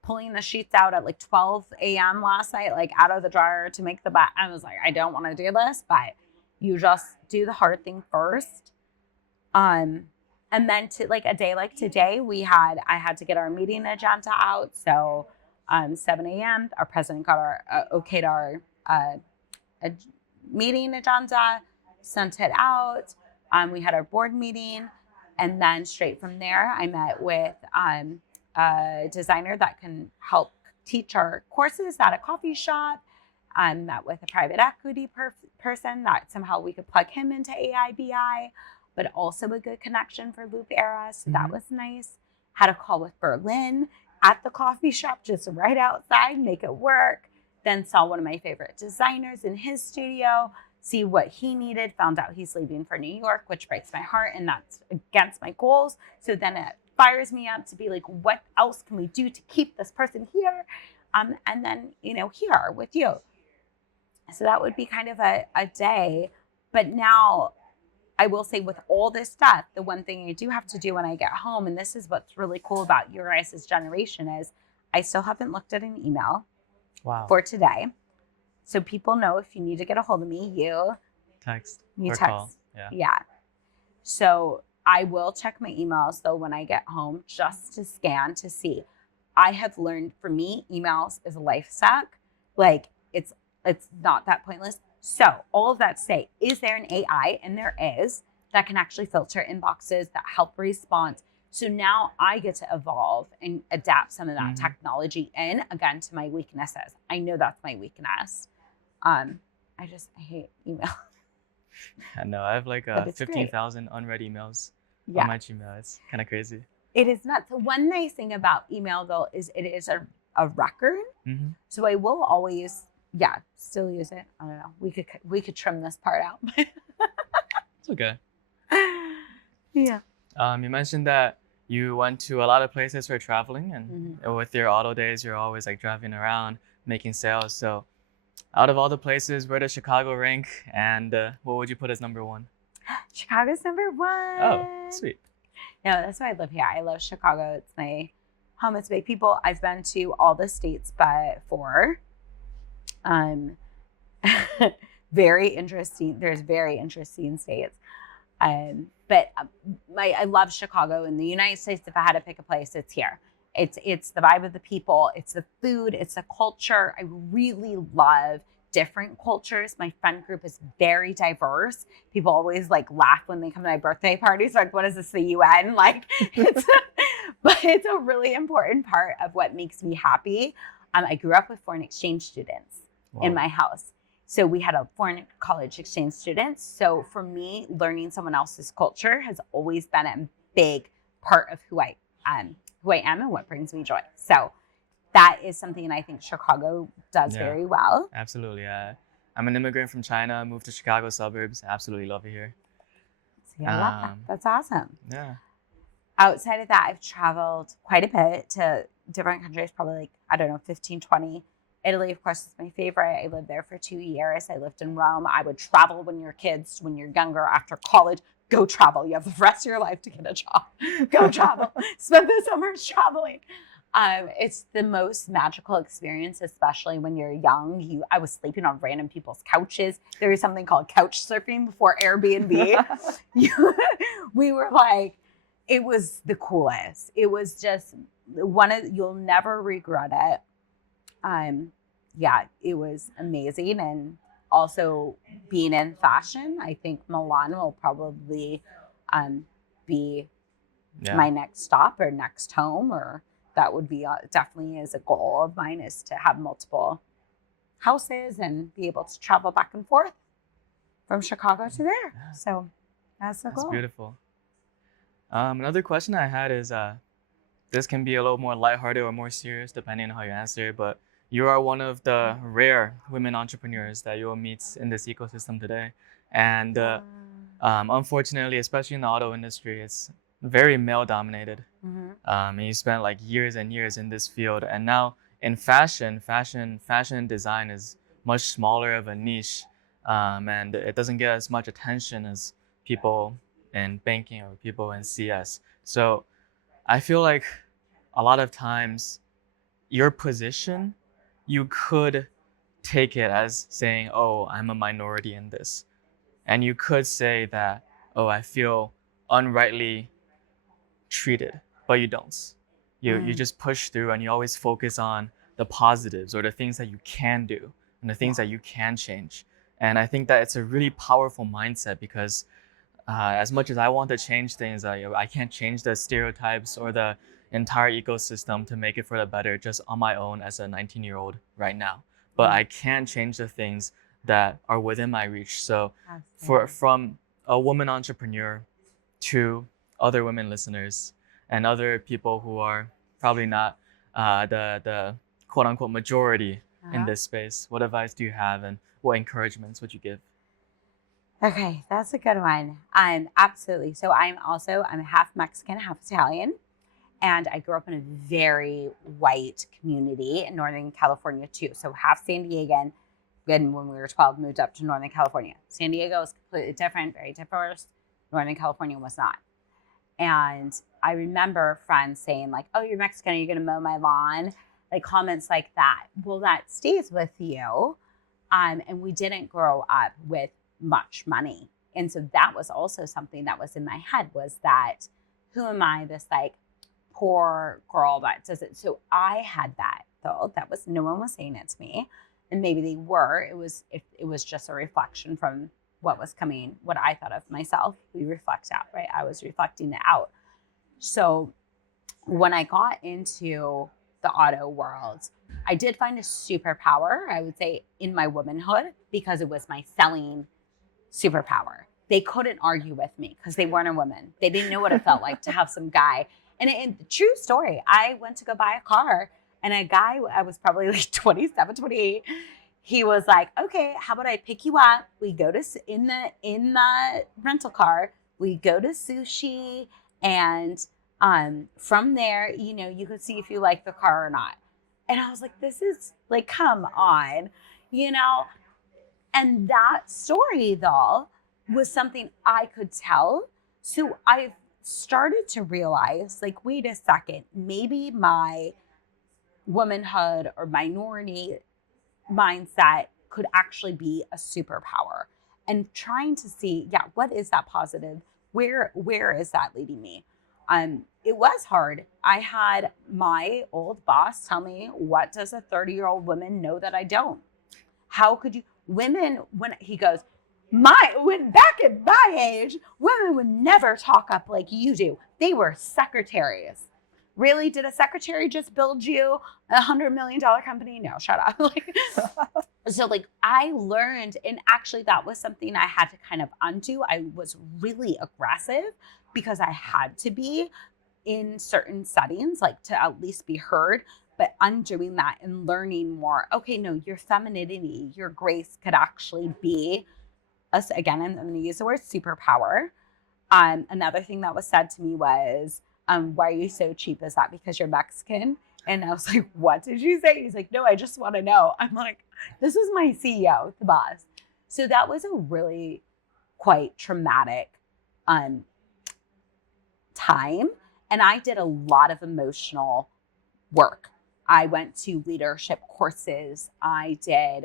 pulling the sheets out at like 12 a.m. last night, like out of the dryer to make the bed. I was like, I don't want to do this, but you just do the hard thing first. And then to like a day like today, I had to get our meeting agenda out. So 7 a.m., our president got okayed our meeting agenda, sent it out. We had our board meeting. And then straight from there, I met with a designer that can help teach our courses at a coffee shop. I met with a private equity person that somehow we could plug him into AI/BI, but also a good connection for Loop Era. So that was nice. Had a call with Berlin at the coffee shop, just right outside, make it work. Then saw one of my favorite designers in his studio, see what he needed, found out he's leaving for New York, which breaks my heart, and that's against my goals. So then fires me up to be like, what else can we do to keep this person here? And then, here with you. So that would be kind of a day. But now I will say with all this stuff, the one thing I do have to do when I get home, and this is what's really cool about your guys' generation, is I still haven't looked at an email for today. So people know if you need to get a hold of me, you text. Call. Yeah. So I will check my emails though when I get home just to scan to see. I have learned, for me, emails is a life suck. Like it's not that pointless. So all of that to say, is there an AI? And there is, that can actually filter inboxes, that help response. So now I get to evolve and adapt some of that technology in, again, to my weaknesses. I know that's my weakness. I hate email. I know. I have like 15,000 unread emails on my Gmail. It's kind of crazy. It is nuts. The one nice thing about email, though, is it is a record. So I will always, still use it. I don't know. We could trim this part out. It's okay. Yeah. You mentioned that you went to a lot of places for traveling, and with your auto days, you're always like driving around, making sales. So out of all the places, where does Chicago rank? And what would you put as number one? Chicago's number one. Oh, sweet. No, that's why I live here. I love Chicago. It's my home. It's my people. I've been to all the states but 4. Very interesting. There's very interesting states. But I love Chicago. In the United States, if I had to pick a place, it's here. It's the vibe of the people. It's the food. It's the culture. I really love different cultures. My friend group is very diverse. People always like laugh when they come to my birthday parties. Like, what is this, the UN? Like, but it's a really important part of what makes me happy. I grew up with foreign exchange students in my house. So we had a foreign college exchange student. So for me, learning someone else's culture has always been a big part of who I am and what brings me joy. So that is something I think Chicago does very well. Absolutely. I'm an immigrant from China, moved to Chicago suburbs. Absolutely love it here. So I love that. That's awesome. Yeah. Outside of that, I've traveled quite a bit to different countries, probably 15, 20. Italy, of course, is my favorite. I lived there for 2 years. I lived in Rome. I would travel when you're kids, when you're younger, after college. Go travel. You have the rest of your life to get a job. Go travel. Spend the summers traveling. It's the most magical experience, especially when you're young. I was sleeping on random people's couches. There was something called couch surfing before Airbnb. We were like, it was the coolest. It was just you'll never regret it. It was amazing. And also being in fashion, I think Milan will probably be my next stop or next home, or that would be definitely is a goal of mine, is to have multiple houses and be able to travel back and forth from Chicago to there. So that's the goal. That's beautiful. Another question I had is, this can be a little more lighthearted or more serious depending on how you answer, but you are one of the rare women entrepreneurs that you will meet in this ecosystem today. And unfortunately, especially in the auto industry, it's very male dominated. And you spent like years and years in this field. And now in fashion design is much smaller of a niche. And it doesn't get as much attention as people in banking or people in CS. So I feel like a lot of times your position, you could take it as saying, oh, I'm a minority in this. And you could say that, oh, I feel unrightly treated, but you don't. You just push through, and you always focus on the positives or the things that you can do and the things that you can change. And I think that it's a really powerful mindset, because as much as I want to change things, I can't change the stereotypes or the entire ecosystem to make it for the better just on my own as a 19-year-old right now. But I can change the things that are within my reach. So from a woman entrepreneur to other women listeners and other people who are probably not the quote unquote majority in this space, what advice do you have, and what encouragements would you give? Okay, that's a good one. Absolutely. So I'm half Mexican, half Italian. And I grew up in a very white community in Northern California too. So half San Diegan. And when we were 12, moved up to Northern California. San Diego is completely different, very diverse. Northern California was not. And I remember friends saying like, oh, you're Mexican, are you going to mow my lawn? Like comments like that. Well, that stays with you. And we didn't grow up with much money. And so that was also something that was in my head, was that who am I, this like poor girl that does it? So I had that though. That was, no one was saying it to me. And maybe they were. It was just a reflection from what was coming, what I thought of myself. We reflect out, right? I was reflecting it out. So when I got into the auto world, I did find a superpower, I would say, in my womanhood, because it was my selling superpower. They couldn't argue with me because they weren't a woman. They didn't know what it felt like to have some guy. And true story, I went to go buy a car, and a guy, I was probably like 27, 28. He was like, okay, how about I pick you up? We go to, in the rental car, we go to sushi. And from there, you know, you could see if you like the car or not. And I was like, this is like, come on, you know? And that story though was something I could tell. So I started to realize like, wait a second, maybe my womanhood or minority mindset could actually be a superpower, and trying to see, yeah, what is that positive? Where is that leading me? It was hard. I had my old boss tell me, what does a 30-year-old woman know that I don't? How could you, women, when he goes, when back at my age, women would never talk up like you do. They were secretaries. Really? Did a secretary just build you $100 million company? No, shut up. So like I learned, and actually that was something I had to kind of undo. I was really aggressive because I had to be in certain settings, like to at least be heard, but undoing that and learning more. Okay, no, your femininity, your grace could actually be us. Again, I'm going to use the word superpower. Another thing that was said to me was, why are you so cheap? Is that because you're Mexican? And I was like, what did you say? He's like, no, I just want to know. I'm like, this is my CEO, the boss. So that was a really quite traumatic time. And I did a lot of emotional work. I went to leadership courses. I did,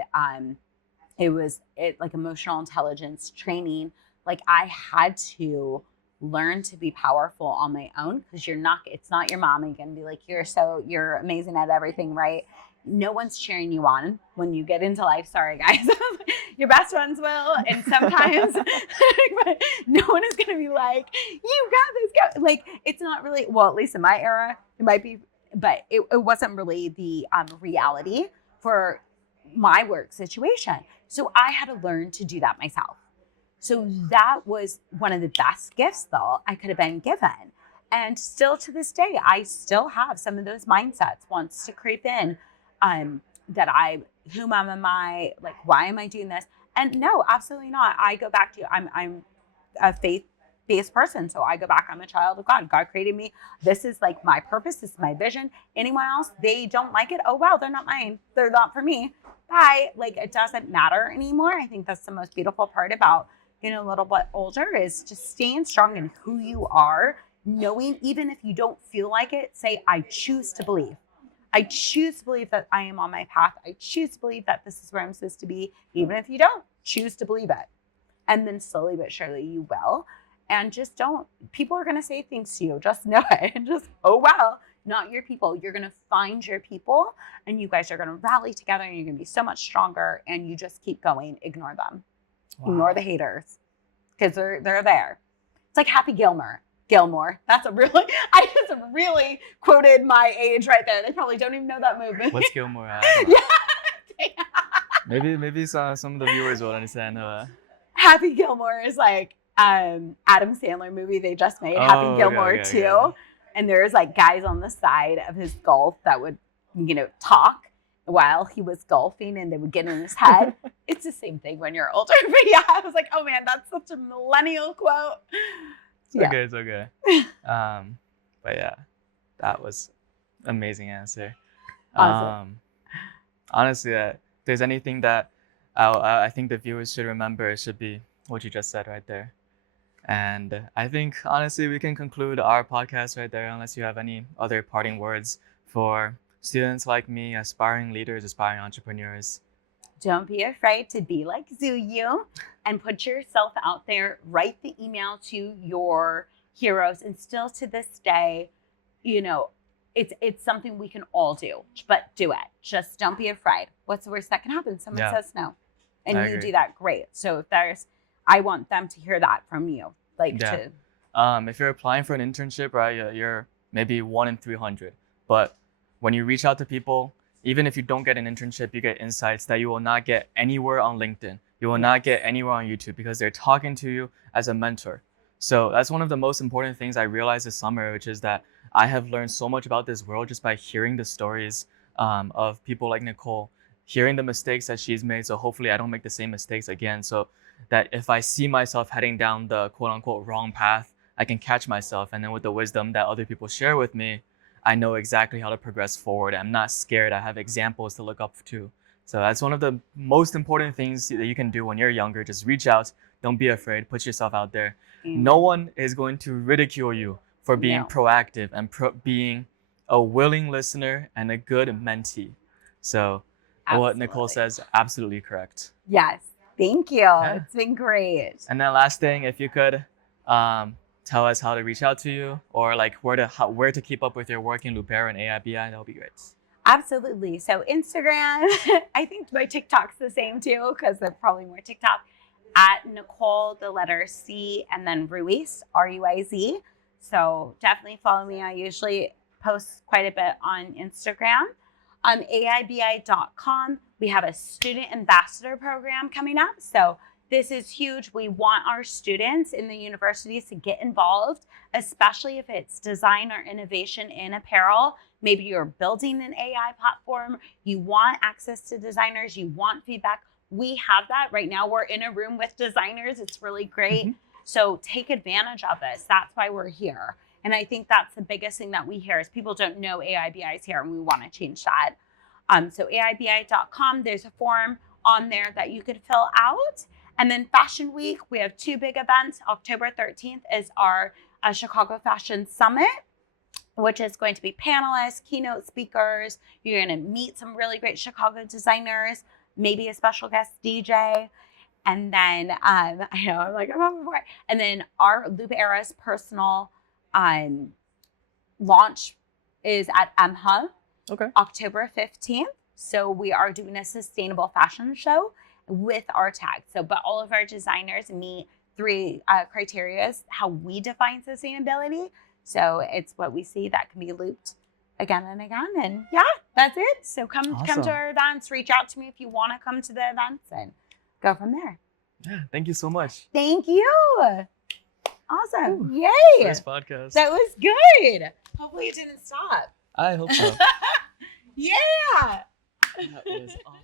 like emotional intelligence training. Like I had to learn to be powerful on my own, because it's not your mom again be like, you're amazing at everything, right? No one's cheering you on when you get into life. Sorry guys. Your best friends will, and sometimes but no one is going to be like, you got this go. Like it's not really, well, at least in my era it might be, but it wasn't really the reality for my work situation. So I had to learn to do that myself. So that was one of the best gifts, though, I could have been given. And still to this day, I still have some of those mindsets wants to creep in, that whom am I, like, why am I doing this? And no, absolutely not. I go back to, I'm a faith-based person. So I go back, I'm a child of God. God created me. This is like my purpose. This is my vision. Anyone else, they don't like it. Oh, well, they're not mine. They're not for me. Bye. Like it doesn't matter anymore. I think that's the most beautiful part about getting a little bit older, is just staying strong in who you are, knowing even if you don't feel like it, say, I choose to believe. I choose to believe that I am on my path. I choose to believe that this is where I'm supposed to be. Even if you don't, choose to believe it. And then slowly but surely you will. And just don't, people are going to say things to you. Just know it. And just, oh, well, not your people. You're going to find your people, and you guys are going to rally together, and you're going to be so much stronger, and you just keep going. Ignore them. Wow. Ignore the haters, because they're there. It's like Happy Gilmore. That's I just really quoted my age right there. They probably don't even know that movie. What's Gilmore? Yeah. Maybe some of the viewers will understand. Happy Gilmore is like Adam Sandler movie they just made. Happy Gilmore 2. Okay. And there's like guys on the side of his golf that would, talk while he was golfing, and they would get in his head. It's the same thing when you're older. But yeah, I was like, oh man, that's such a millennial quote. It's okay. But yeah, That was amazing answer. Awesome. Honestly, if there's anything that I think the viewers should remember, it should be what you just said right there. And I think, honestly, we can conclude our podcast right there, unless you have any other parting words for students like me, aspiring leaders, aspiring entrepreneurs. Don't be afraid to be like Zuyu and put yourself out there. Write the email to your heroes. And still to this day, you know, it's something we can all do, but do it. Just don't be afraid. What's the worst that can happen? Someone says no. And I you agree. do that, great. So I want them to hear that from you. If you're applying for an internship, right, you're maybe 1 in 300. But when you reach out to people, even if you don't get an internship, you get insights that you will not get anywhere on LinkedIn. You will not get anywhere on YouTube because they're talking to you as a mentor. So that's one of the most important things I realized this summer, which is that I have learned so much about this world just by hearing the stories of people like Nicole, hearing the mistakes that she's made. So hopefully I don't make the same mistakes again. So that if I see myself heading down the quote unquote wrong path, I can catch myself. And then with the wisdom that other people share with me, I know exactly how to progress forward. I'm not scared. I have examples to look up to. So that's one of the most important things that you can do when you're younger. Just reach out. Don't be afraid. Put yourself out there. No one is going to ridicule you for being proactive and being a willing listener and a good mentee. So what Nicole says, absolutely correct. Yes. Thank you. Yeah. It's been great. And then last thing, if you could tell us how to reach out to you or like where to keep up with your work in Lupera and AIBI, that would be great. Absolutely. So Instagram, I think my TikTok's the same too, because they're probably more TikTok, at Nicole, the letter C, and then Ruiz, Ruiz. So definitely follow me. I usually post quite a bit on Instagram. AIBI.com, we have a student ambassador program coming up. So this is huge. We want our students in the universities to get involved, especially if it's design or innovation in apparel. Maybe you're building an AI platform. You want access to designers. You want feedback. We have that right now. We're in a room with designers. It's really great. Mm-hmm. So take advantage of this. That's why we're here. And I think that's the biggest thing that we hear is people don't know AIBI is here, and we want to change that. So AIBI.com, there's a form on there that you could fill out. And then Fashion Week, we have 2 big events. October 13th is our Chicago Fashion Summit, which is going to be panelists, keynote speakers. You're going to meet some really great Chicago designers, maybe a special guest DJ. And then, I know, I'm like, I'm on before. And then our Lupera's personal launch is at MHub, October 15th. So we are doing a sustainable fashion show with our tag. So, but all of our designers meet 3 criteria, how we define sustainability. So it's what we see that can be looped again and again. And yeah, that's it. So come to our events, reach out to me if you want to come to the events and go from there. Yeah, thank you so much. Thank you. Awesome. Ooh, yay. First podcast. That was good. Hopefully it didn't stop. I hope so. Yeah. That was awesome.